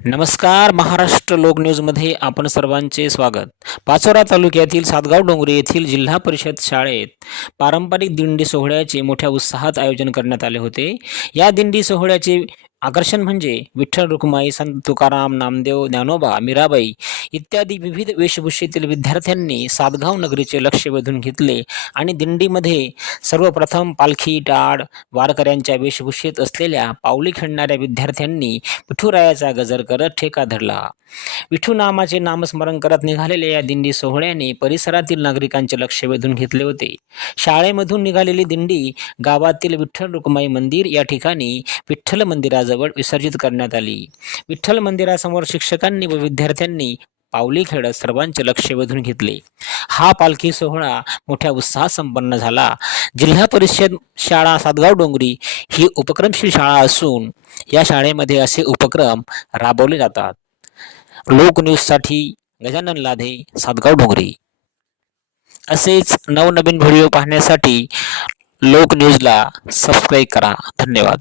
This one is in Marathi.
नमस्कार महाराष्ट्र लोक न्यूजमध्ये आपण सर्वांचे स्वागत. पाचोरा तालुक्यातील सातगाव डोंगरी येथील जिल्हा परिषद शाळेत पारंपरिक दिंडी सोहळ्याचे मोठ्या उत्साहात आयोजन करण्यात आले होते. या दिंडी सोहळ्याचे आकर्षण म्हणजे विठ्ठल रुक्माई संत तुकाराम नामदेव ज्ञानोबा मीराबाई इत्यादी विविध वेशभूषेतील विद्यार्थ्यांनी सातगाव नगरीचे लक्ष वेधून घेतले आणि दिंडीमध्ये सर्वप्रथम पालखी टाळ वारकऱ्यांच्या वेशभूषेत असलेल्या पावली खेळणाऱ्या विद्यार्थ्यांनी विठुरायाचा गजर करत ठेका धरला. विठू नामाचे नामस्मरण करत निघालेल्या या दिंडी सोहळ्याने परिसरातील नागरिकांचे लक्ष वेधून घेतले होते. शाळेमधून निघालेली दिंडी गावातील विठ्ठल रुक्माई मंदिर या ठिकाणी विठ्ठल मंदिराजवळ विसर्जित करण्यात आली. विठ्ठल मंदिरासमोर शिक्षकांनी व विद्यार्थ्यांनी पावली खेळत सर्वांचे लक्ष वेधून घेतले. हा पालखी सोहळा मोठ्या उत्साहात संपन्न झाला. जिल्हा परिषद शाळा सातगाव डोंगरी ही उपक्रमशील शाळा असून या शाळेमध्ये असे उपक्रम राबवले जातात. लोक न्यूजसाठी गजानन लाधे सातगाव डोंगरी. असेच नवनवीन व्हिडिओ पाहण्यासाठी लोक न्यूजला सबस्क्राईब करा. धन्यवाद.